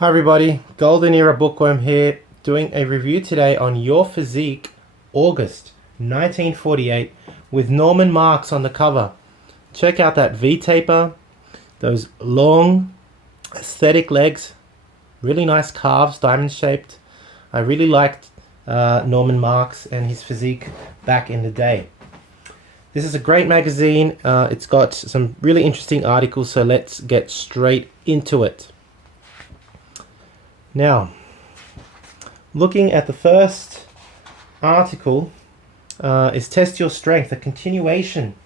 Hi everybody, Golden Era Bookworm here, doing a review today on Your Physique, August 1948, with Norman Marks on the cover. Check out that V-taper, those long aesthetic legs, really nice calves, diamond shaped. I really liked Norman Marks and his physique back in the day. This is a great magazine. It's got some really interesting articles, so let's get straight into it. Now, looking at the first article is Test Your Strength, a continuation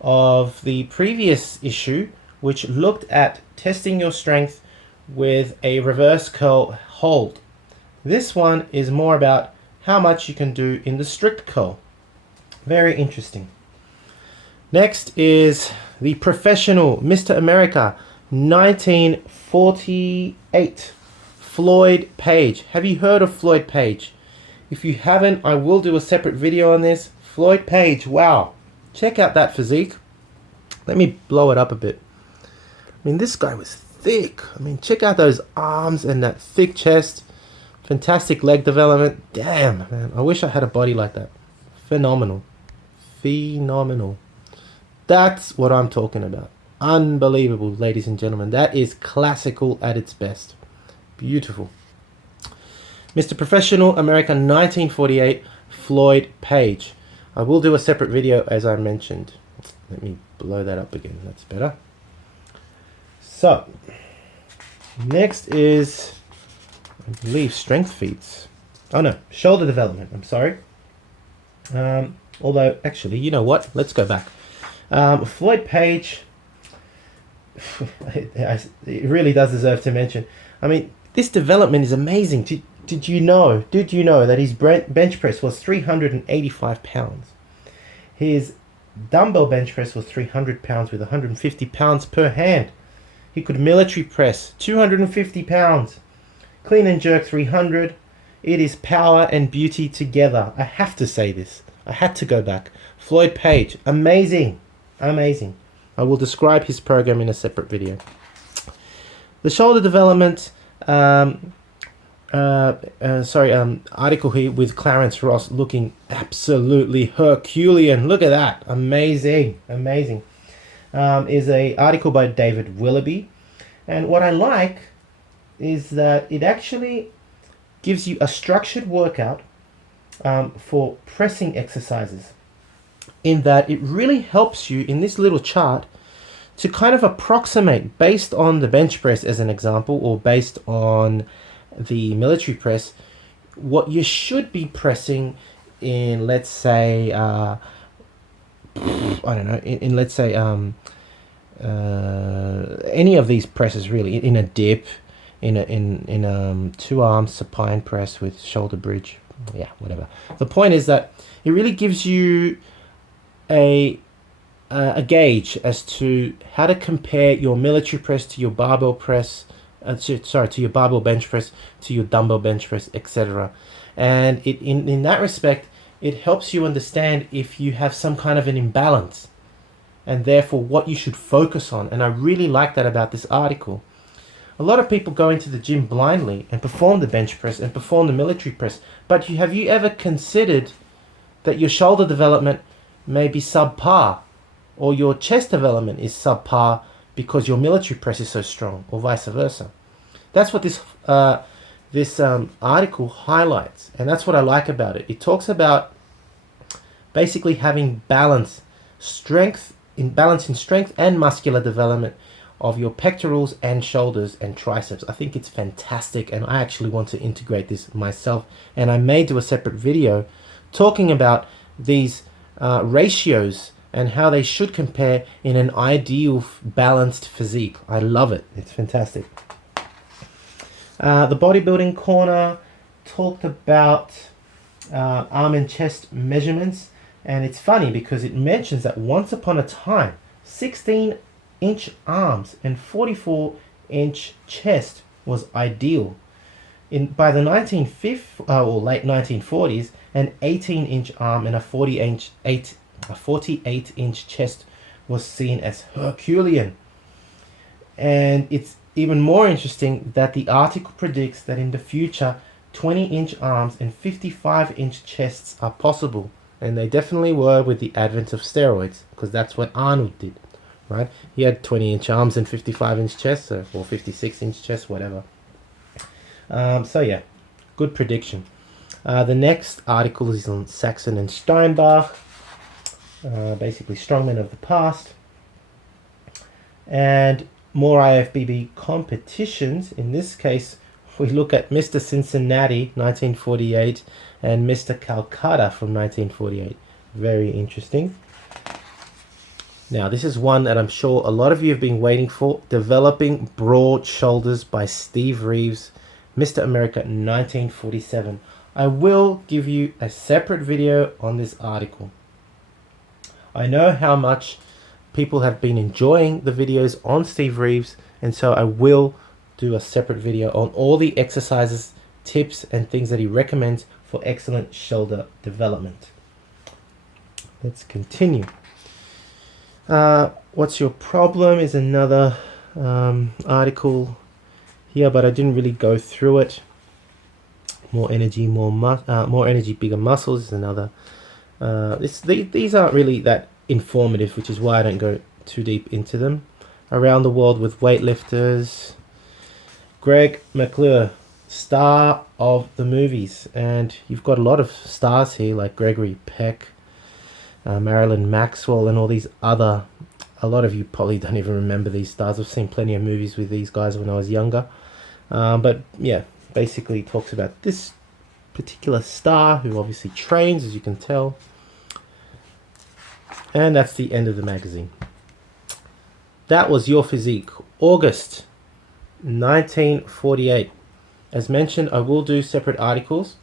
of the previous issue, which looked at testing your strength with a reverse curl hold. This one is more about how much you can do in the strict curl. Very interesting. Next is the Professional Mr. America 1948. Floyd Page. Have you heard of Floyd Page? If you haven't, I will do a separate video on this. Floyd Page, wow. Check out that physique. Let me blow it up a bit. I mean, this guy was thick. I mean, check out those arms and that thick chest. Fantastic leg development. Damn, man. I wish I had a body like that. Phenomenal. Phenomenal. That's what I'm talking about. Unbelievable, ladies and gentlemen. That is classical at its best. Beautiful. Mr. Professional America 1948, Floyd Page. I will do a separate video as I mentioned. Let me blow that up again. That's better. So, next is, I believe, strength feats. Oh no, shoulder development. I'm sorry. Although, actually, you know what? Let's go back. Floyd Page, it really does deserve to mention. I mean, this development is amazing. Did you know that his bench press was 385 pounds? His dumbbell bench press was 300 pounds with 150 pounds per hand. He could military press 250 pounds. Clean and jerk 300. It is power and beauty together. I have to say this. I had to go back. Floyd Page, amazing. Amazing. I will describe his program in a separate video. The shoulder development article here with Clarence Ross looking absolutely Herculean. Look at that. Amazing. Amazing. Is a article by David Willoughby. And what I like is that it actually gives you a structured workout for pressing exercises, in that it really helps you in this little chart to kind of approximate, based on the bench press as an example, or based on the military press, what you should be pressing in, let's say, I don't know, in let's say, any of these presses really, in a dip, in two arms supine press with shoulder bridge, yeah, whatever. The point is that it really gives you a gauge as to how to compare your military press to your barbell press, to your barbell bench press, to your dumbbell bench press, etc. And in that respect, it helps you understand if you have some kind of an imbalance, and therefore what you should focus on. And I really like that about this article. A lot of people go into the gym blindly and perform the bench press and perform the military press, but have you ever considered that your shoulder development may be subpar, or your chest development is subpar because your military press is so strong, or vice versa? That's what this article highlights, and that's what I like about it. It talks about basically having balance in strength and muscular development of your pectorals and shoulders and triceps. I think it's fantastic, and I actually want to integrate this myself, and I may do a separate video talking about these ratios and how they should compare in an ideal balanced physique. I love it. It's fantastic. The bodybuilding corner talked about arm and chest measurements, and it's funny because it mentions that once upon a time 16-inch arms and 44-inch chest was ideal. By the 1950s or late 1940s, an 18-inch arm and a 48-inch chest was seen as Herculean. And it's even more interesting that the article predicts that in the future 20-inch arms and 55-inch chests are possible. And they definitely were with the advent of steroids, because that's what Arnold did, right? He had 20-inch arms and 55-inch chests, or 56-inch chests, whatever. So yeah, good prediction. The next article is on Saxon and Steinbach, basically strongmen of the past. And more IFBB competitions. In this case, we look at Mr. Cincinnati 1948 and Mr. Calcutta from 1948. Very interesting. Now, this is one that I'm sure a lot of you have been waiting for. Developing Broad Shoulders by Steve Reeves, Mr. America 1947. I will give you a separate video on this article. I know how much people have been enjoying the videos on Steve Reeves, and so I will do a separate video on all the exercises, tips, and things that he recommends for excellent shoulder development. Let's continue. What's your problem is another article here, but I didn't really go through it. More energy, more energy, bigger muscles is another. These aren't really that informative, which is why I don't go too deep into them. Around the world with weightlifters. Greg McClure, star of the movies, and you've got a lot of stars here like Gregory Peck, Marilyn Maxwell, and all these other. A lot of you probably don't even remember these stars. I've seen plenty of movies with these guys when I was younger, but yeah, basically talks about this particular star who obviously trains, as you can tell. And that's the end of the magazine. That was Your Physique, August 1948. As mentioned, I will do separate articles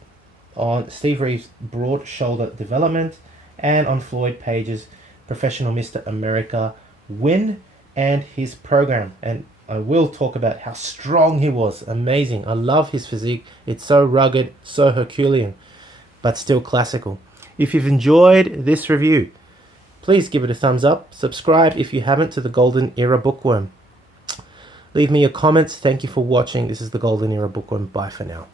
on Steve Reeves' broad shoulder development and on Floyd Page's Professional Mr. America win and his program. And I will talk about how strong he was. Amazing. I love his physique. It's so rugged, so Herculean, but still classical. If you've enjoyed this review, please give it a thumbs up. Subscribe if you haven't to the Golden Era Bookworm. Leave me your comments. Thank you for watching. This is the Golden Era Bookworm. Bye for now.